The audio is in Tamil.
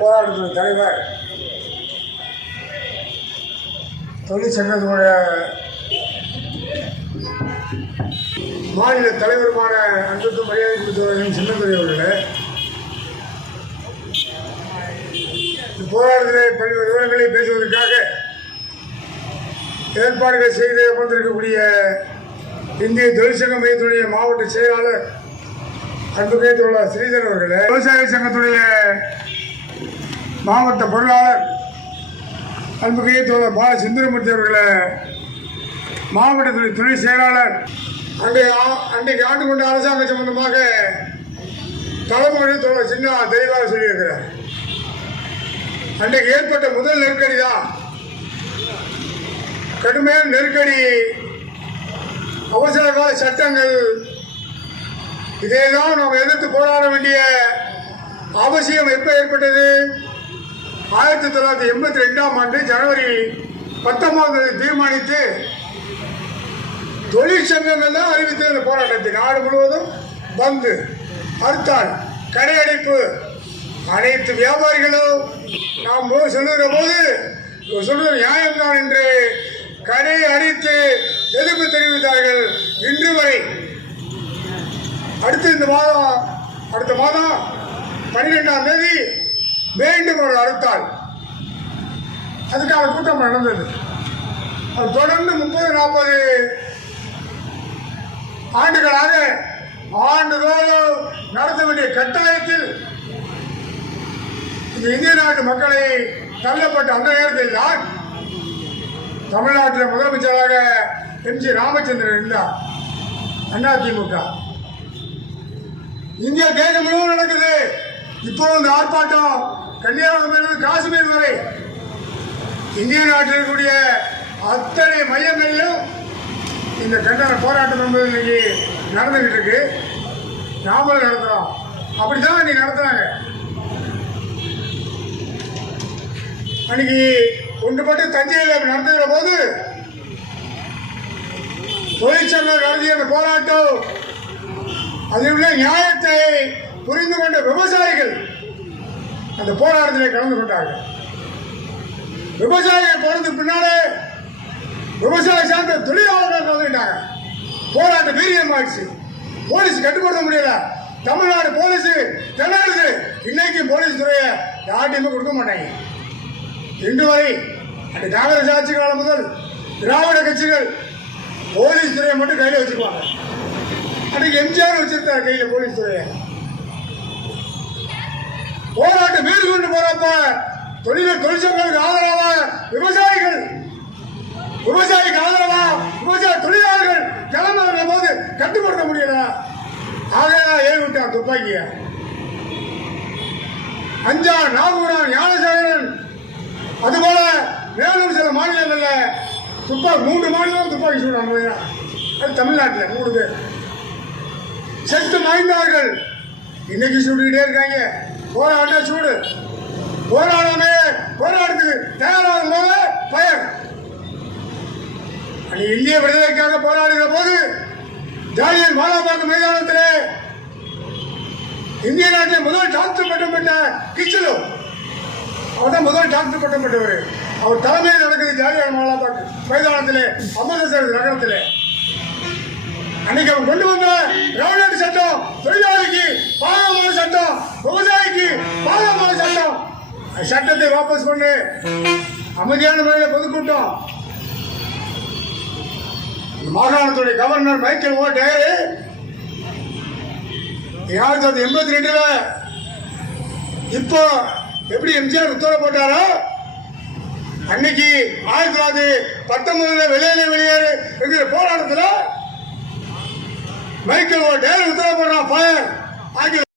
போராட்டத்தின் தலைவர் தொழிற்சங்கத்தினுடைய மாநில தலைவருமான அன்புக்கு மரியாதை தோழர் சின்னத்துறை அவர்களே, போராட்டத்தில் பல்வேறு விவரங்களை பேசுவதற்காக ஏற்பாடுகள் செய்து அமர்ந்திருக்கக்கூடிய இந்திய தொழிற்சங்க மையத்துடைய மாவட்ட செயலாளர் அன்புக்கு தோழர் ஸ்ரீதர் அவர்களே, விவசாய சங்கத்துடைய மாவட்ட பொருளாளர் அன்புக்கு தோழர் பால சுந்தரமூர்த்தி அவர்களே, மாவட்டத்துடைய துணை செயலாளர் அன்றைக்கு ஆண்டு கொண்ட அரசாங்கம் சம்பந்தமாக தலைமுறை தோழர் சின்ன தெளிவாக சொல்லியிருக்கிறார். அன்றைக்கு ஏற்பட்ட முதல் நெருக்கடி தான் கடுமையான நெருக்கடி. அவசர கால சட்டங்கள் இதையெல்லாம் நாம் எதிர்த்து போராட வேண்டிய அவசியம் எப்போ ஏற்பட்டது? 1982ஆம் ஆண்டு ஜனவரி 19 தீர்மானித்து தொழிற்சங்கங்கள் தான் அறிவித்து இந்த போராட்டத்தை நாடு முழுவதும் பந்து, ஹர்த்தால், கடையடைப்பு. அனைத்து வியாபாரிகளும் நாம் சொல்லுகிற போது சொல்லுகிற நியாயம்தான் என்று கடையை அடித்து எதிர்ப்பு தெரிவித்தார்கள். இன்று வரை அடுத்த மாதம் 12ஆம் தேதி மீண்டும் ஒரு ஹர்த்தால், அதுக்கான கூட்டம் நடந்தது. அது தொடர்ந்து 30-40 ஆண்டுகளாக ஆண்டுதோறும் நடத்த வேண்டிய கட்டாயத்தில் இந்த இந்திய நாட்டு மக்களை தள்ளப்பட்ட அந்த நேரத்தில் தான் தமிழ்நாட்டில் முதலமைச்சராக எம்.ஜி. ராமச்சந்திரன் இருந்தார். அதிமுக இந்திய தேசம் முழுவதும் நடக்குது. இப்போ இந்த ஆர்ப்பாட்டம் கன்னியாகுமரியிலிருந்து காஷ்மீர் வரை இந்திய நாட்டில் இருக்கக்கூடிய அத்தனை மையங்களிலும் இந்த கண்டன போராட்டம் என்பது இன்னைக்கு நடந்துகிட்டு இருக்கு. நாமளும் நடத்துறோம். அப்படித்தான் இன்னைக்கு நடத்துறாங்க. அன்னைக்கு ஒன்றுபட்டு தஞ்சையில் நடத்துகிற போது தொழிற்சங்கம் நடத்திய அந்த போராட்டம், அதில் உள்ள நியாயத்தை புரிந்து கொண்ட விவசாயிகள் அந்த போராட்டத்தில் கலந்து கொண்டார்கள். விவசாயிகள் போனதுக்கு பின்னாலே விவசாய சார்ந்த தொழிலாளர்கள் கலந்துட்டாங்க. போராட்டம் வீரியமாயிடுச்சு. போலீஸ் கட்டுப்படுத்த முடியல. தமிழ்நாடு போலீஸ் திணறுது. இன்னைக்கு போலீஸ் துறையை யார்ட்டையுமே கொடுக்க மாட்டாங்க. இன்று வரை அந்த காங்கிரஸ் ஆட்சி காலம் முதல் திராவிட கட்சிகள் போலீஸ் துறையை மட்டும் கையில் வச்சிருப்பாங்க. அன்னைக்கு எம்ஜிஆர் வச்சிருக்காரு கையில் போலீஸ் துறையை. போராட்டம் வீடு கொண்டு போறப்ப தொழிற்சங்கங்களுக்கு ஆதரவா விவசாயிக்கு ஆதரவா விவசாய தொழிலாளர்கள் கிளம்புகிற போது கட்டுப்படுத்த முடியல. ஆகையா ஏவி விட்டான் துப்பாக்கிய. அஞ்சா, நாகூரம், ஞானசேகரன், அதுபோல மேலும் சில மாநிலங்களில் 3 மாநிலம் துப்பாக்கி சூடாங்க. அது தமிழ்நாட்டில் 3 பேர் செத்து மாய்ந்தார்கள். இன்னைக்கு சூடிக்கிட்டே இருக்காங்க. போராட்ட சூடு. போராட்டத்துக்கு தயாராகும் போது பயர். இந்திய விடுதலைக்காக போராடுகிற போது ஜாலியன் வாலாபாக் மைதானத்தில் இந்திய நாட்டில் முதல் டாக்டர் பட்டம் பெற்ற கிச்சலு, அவர் தான் முதல் டாக்டர் பட்டம் பெற்றவர். அவர் தலைமையில் நடக்குது ஜாலியன் வாலாபாக் மைதானத்தில், அமிர்தசர் நகரத்தில். அன்னைக்கு அவர் கொண்டு வந்த ரவுண்ட் சட்டம், தொழிலாளிக்கு பாதகமான சட்டம், விவசாயிக்கு பாதகமான சட்டம், சட்டத்தை வாபஸ் பண்ணு. அமைதியான முறையில் பொதுக்கூட்டம். மாகாணத்துடைய கவர்னர் மைக்கேல் ஓ டேரு 1982 இப்போ எப்படி எம்ஜிஆர் உத்தரவு போட்டாரோ அன்னைக்கு 1919 வெளியேறு என்கிற போராட்டத்தில் மைக்கேல் ஓ டேரு உத்தரவு போடுறான். பயர்